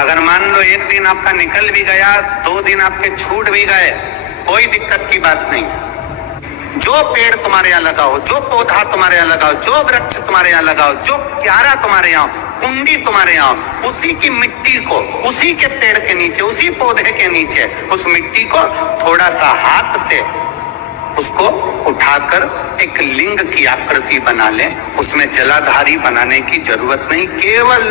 अगर मान लो एक दिन आपका निकल भी गया, 2 दिन आपके छूट भी गए, कोई दिक्कत की बात नहीं। जो पेड़ तुम्हारे यहाँ लगाओ, जो पौधा तुम्हारे यहाँ लगाओ, जो वृक्ष तुम्हारे यहाँ लगाओ, जो क्यारा तुम्हारे यहाँ, कुंडी तुम्हारे यहाँ, उसी की मिट्टी को, उसी के पेड़ के नीचे, उसी पौधे के नीचे उस मिट्टी को थोड़ा सा हाथ से उसको उठाकर एक लिंग की आकृति बना ले। उसमें जलाधारी बनाने की जरूरत नहीं, केवल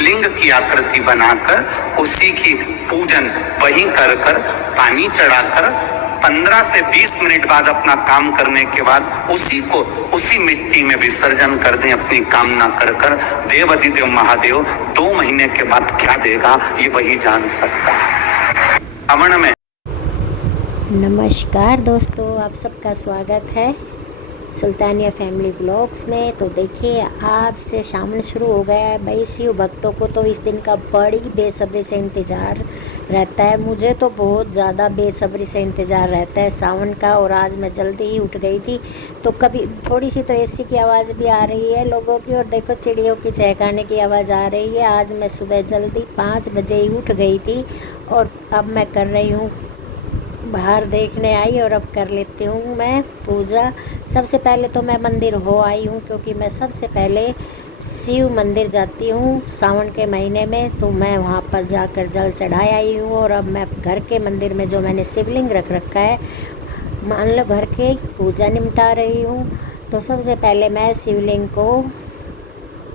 लिंग की आकृति बनाकर उसी की पूजन वहीं कर पानी चढ़ाकर 15 से 20 मिनट बाद अपना काम करने के बाद उसी को उसी मिट्टी में विसर्जन कर दें। अपनी कामना कर देव अधिदेव महादेव 2 महीने के बाद क्या देगा ये वही जान सकता है। श्रावण में नमस्कार दोस्तों, आप सबका स्वागत है सुल्तानिया फैमिली व्लॉग्स में। तो देखिए, आज से सावन शुरू हो गया है। भाई शिव भक्तों को तो इस दिन का बड़ी बेसब्री से इंतज़ार रहता है। मुझे तो बहुत ज़्यादा बेसब्री से इंतज़ार रहता है सावन का। और आज मैं जल्दी ही उठ गई थी, तो कभी थोड़ी सी तो एसी की आवाज़ भी आ रही है लोगों की, और देखो चिड़ियों की चहकाने की आवाज़ आ रही है। आज मैं सुबह जल्दी 5 बजे ही उठ गई थी और अब मैं कर रही हूँ, बाहर देखने आई और अब कर लेती हूँ मैं पूजा। सबसे पहले तो मैं मंदिर हो आई हूँ, क्योंकि मैं सबसे पहले शिव मंदिर जाती हूँ सावन के महीने में। तो मैं वहाँ पर जाकर जल चढ़ाई आई हूँ। और अब मैं घर के मंदिर में जो मैंने शिवलिंग रख रखा है, मान लो घर के पूजा निपटा रही हूँ। तो सबसे पहले मैं शिवलिंग को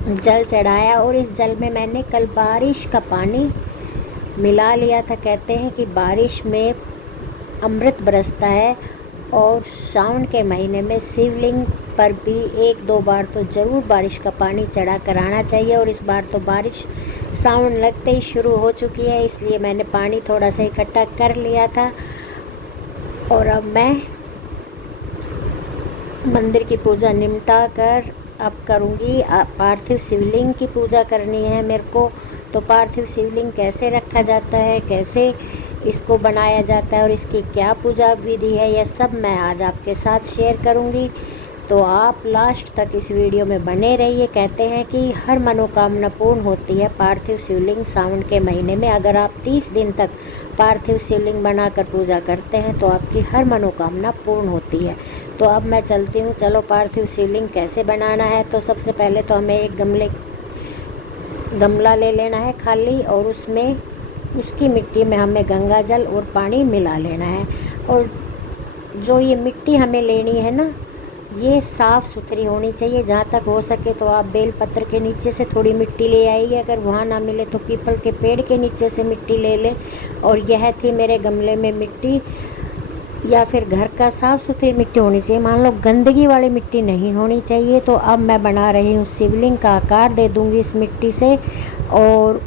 जल चढ़ाया, और इस जल में मैंने कल बारिश का पानी मिला लिया था। कहते हैं कि बारिश में अमृत बरसता है, और सावन के महीने में शिवलिंग पर भी 1-2 बार तो ज़रूर बारिश का पानी चढ़ा कर आना चाहिए। और इस बार तो बारिश सावन लगते ही शुरू हो चुकी है, इसलिए मैंने पानी थोड़ा सा इकट्ठा कर लिया था। और अब मैं मंदिर की पूजा निपटा कर अब करूँगी पार्थिव शिवलिंग की पूजा करनी है मेरे को। तो पार्थिव शिवलिंग कैसे रखा जाता है, कैसे इसको बनाया जाता है और इसकी क्या पूजा विधि है, यह सब मैं आज आपके साथ शेयर करूंगी। तो आप लास्ट तक इस वीडियो में बने रहिए। कहते हैं कि हर मनोकामना पूर्ण होती है पार्थिव शिवलिंग सावन के महीने में। अगर आप 30 दिन तक पार्थिव शिवलिंग बनाकर पूजा करते हैं तो आपकी हर मनोकामना पूर्ण होती है। तो अब मैं चलती हूँ, चलो पार्थिव शिवलिंग कैसे बनाना है। तो सबसे पहले तो हमें एक गमला ले लेना है खाली, और उसमें उसकी मिट्टी में हमें गंगा जल और पानी मिला लेना है। और जो ये मिट्टी हमें लेनी है ना, ये साफ़ सुथरी होनी चाहिए। जहाँ तक हो सके तो आप बेलपत्र के नीचे से थोड़ी मिट्टी ले आइए, अगर वहाँ ना मिले तो पीपल के पेड़ के नीचे से मिट्टी ले लें। और यह थी मेरे गमले में मिट्टी, या फिर घर का साफ़ सुथरी मिट्टी होनी चाहिए। मान लो गंदगी वाली मिट्टी नहीं होनी चाहिए। तो अब मैं बना रही हूँ शिवलिंग का आकार दे दूँगी इस मिट्टी से, और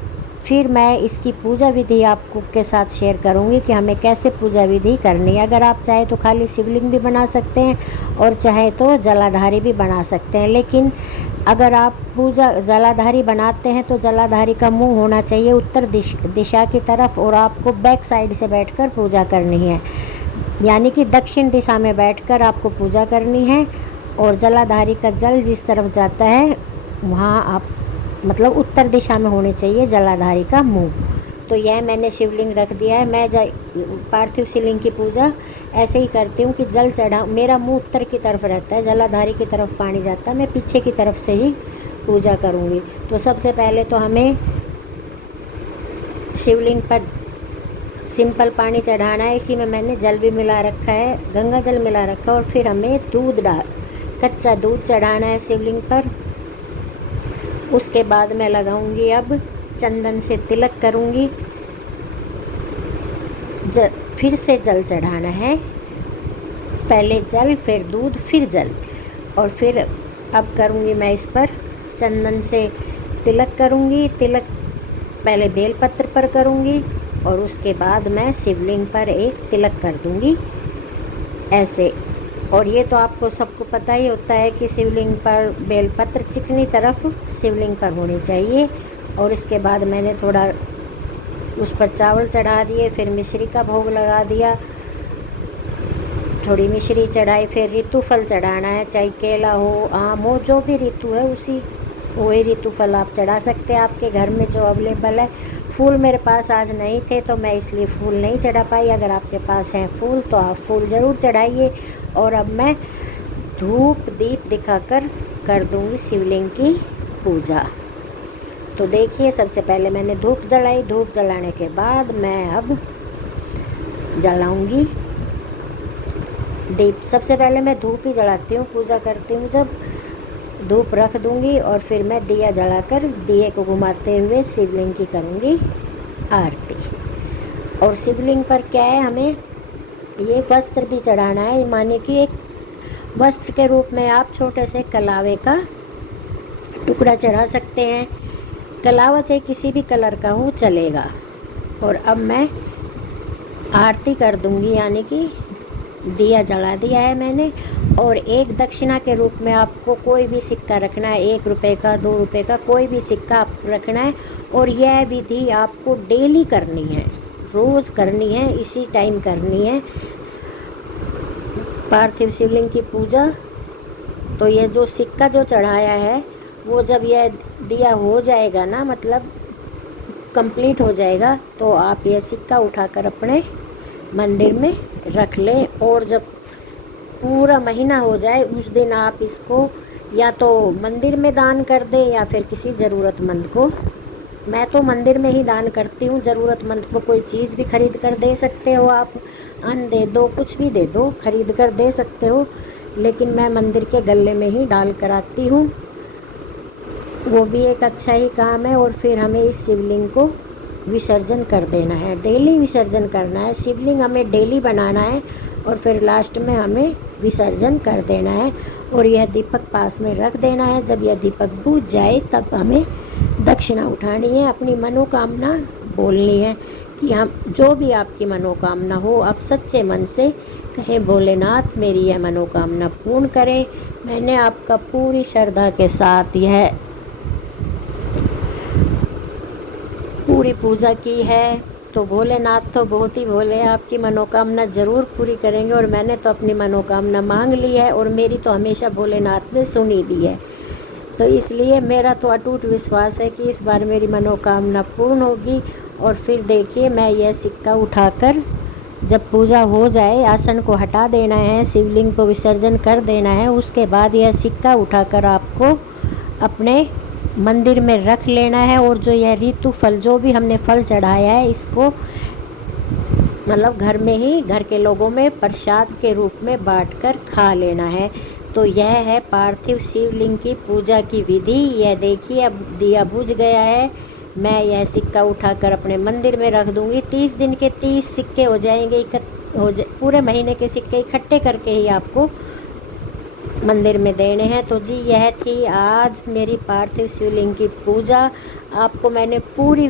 फिर मैं इसकी पूजा विधि आपको के साथ शेयर करूंगी कि हमें कैसे पूजा विधि करनी है। अगर आप चाहे तो खाली शिवलिंग भी बना सकते हैं, और चाहे तो जलाधारी भी बना सकते हैं। लेकिन अगर आप पूजा जलाधारी बनाते हैं तो जलाधारी का मुंह होना चाहिए उत्तर दिशा की तरफ, और आपको बैक साइड से बैठकर पूजा करनी है, यानी कि दक्षिण दिशा में बैठकर आपको पूजा करनी है। और जलाधारी का जल जिस तरफ जाता है वहाँ आप मतलब उत्तर दिशा में होने चाहिए जलाधारी का मुंह। तो यह मैंने शिवलिंग रख दिया है। मैं पार्थिव शिवलिंग की पूजा ऐसे ही करती हूँ कि जल चढ़ा, मेरा मुंह उत्तर की तरफ रहता है, जलाधारी की तरफ पानी जाता है, मैं पीछे की तरफ से ही पूजा करूँगी। तो सबसे पहले तो हमें शिवलिंग पर सिंपल पानी चढ़ाना है। इसी में मैंने जल भी मिला रखा है, गंगा जल मिला रखा है। और फिर हमें कच्चा दूध चढ़ाना है शिवलिंग पर। उसके बाद मैं लगाऊंगी, अब चंदन से तिलक करूंगी। फिर से जल चढ़ाना है, पहले जल फिर दूध फिर जल। और फिर अब करूंगी मैं इस पर चंदन से तिलक करूंगी। तिलक पहले बेलपत्र पर करूंगी, और उसके बाद मैं शिवलिंग पर एक तिलक कर दूंगी ऐसे। और ये तो आपको सबको पता ही होता है कि शिवलिंग पर बेलपत्र चिकनी तरफ शिवलिंग पर होनी चाहिए। और इसके बाद मैंने थोड़ा उस पर चावल चढ़ा दिए, फिर मिश्री का भोग लगा दिया, थोड़ी मिश्री चढ़ाई। फिर ऋतु फल चढ़ाना है, चाहे केला हो, आम हो, जो भी ऋतु है उसी वही ऋतु फल आप चढ़ा सकते हैं आपके घर में जो अवेलेबल है। फूल मेरे पास आज नहीं थे तो मैं इसलिए फूल नहीं चढ़ा पाई। अगर आपके पास हैं फूल तो आप फूल ज़रूर चढ़ाइए। और अब मैं धूप दीप दिखाकर कर दूंगी शिवलिंग की पूजा। तो देखिए, सबसे पहले मैंने धूप जलाई। धूप जलाने के बाद मैं अब जलाऊंगी दीप। सबसे पहले मैं धूप ही जलाती हूँ, पूजा करती हूँ जब धूप रख दूंगी और फिर मैं दिया जलाकर दिए को घुमाते हुए शिवलिंग की करूँगी आरती। और शिवलिंग पर क्या है, हमें ये वस्त्र भी चढ़ाना है। माने कि एक वस्त्र के रूप में आप छोटे से कलावे का टुकड़ा चढ़ा सकते हैं। कलावा चाहे किसी भी कलर का हो चलेगा। और अब मैं आरती कर दूंगी, यानी कि दिया जला दिया है मैंने। और एक दक्षिणा के रूप में आपको कोई भी सिक्का रखना है, 1 रुपये का, 2 रुपये का, कोई भी सिक्का आप रखना है। और यह विधि आपको डेली करनी है, रोज़ करनी है, इसी टाइम करनी है पार्थिव शिवलिंग की पूजा। तो ये जो सिक्का जो चढ़ाया है वो जब यह दिया हो जाएगा ना, मतलब कंप्लीट हो जाएगा, तो आप यह सिक्का उठाकर अपने मंदिर में रख लें। और जब पूरा महीना हो जाए उस दिन आप इसको या तो मंदिर में दान कर दें या फिर किसी ज़रूरतमंद को। मैं तो मंदिर में ही दान करती हूँ। ज़रूरतमंद को कोई चीज़ भी खरीद कर दे सकते हो आप, अन्न दे दो, कुछ भी दे दो, खरीद कर दे सकते हो। लेकिन मैं मंदिर के गल्ले में ही डाल कर आती हूँ, वो भी एक अच्छा ही काम है। और फिर हमें इस शिवलिंग को विसर्जन कर देना है, डेली विसर्जन करना है। शिवलिंग हमें डेली बनाना है और फिर लास्ट में हमें विसर्जन कर देना है। और यह दीपक पास में रख देना है। जब यह दीपक बुझ जाए तब हमें दक्षिणा उठानी है, अपनी मनोकामना बोलनी है कि हम जो भी आपकी मनोकामना हो आप सच्चे मन से कहें, भोलेनाथ मेरी यह मनोकामना पूर्ण करें। मैंने आपका पूरी श्रद्धा के साथ यह पूरी पूजा की है, तो भोलेनाथ तो बहुत ही भोले हैं, आपकी मनोकामना ज़रूर पूरी करेंगे। और मैंने तो अपनी मनोकामना मांग ली है और मेरी तो हमेशा भोलेनाथ ने सुनी भी है। तो इसलिए मेरा तो अटूट विश्वास है कि इस बार मेरी मनोकामना पूर्ण होगी। और फिर देखिए, मैं यह सिक्का उठाकर जब पूजा हो जाए, आसन को हटा देना है, शिवलिंग को विसर्जन कर देना है। उसके बाद यह सिक्का उठाकर आपको अपने मंदिर में रख लेना है। और जो यह ऋतु फल, जो भी हमने फल चढ़ाया है, इसको मतलब घर में ही, घर के लोगों में प्रसाद के रूप में बांटकर खा लेना है। तो यह है पार्थिव शिवलिंग की पूजा की विधि। यह देखिए, अब दिया बुझ गया है। मैं यह सिक्का उठाकर अपने मंदिर में रख दूंगी। 30 दिन के 30 सिक्के हो जाएंगे, पूरे महीने के सिक्के इकट्ठे करके ही आपको मंदिर में देने हैं। तो जी, यह थी आज मेरी पार्थिव शिवलिंग की पूजा। आपको मैंने पूरी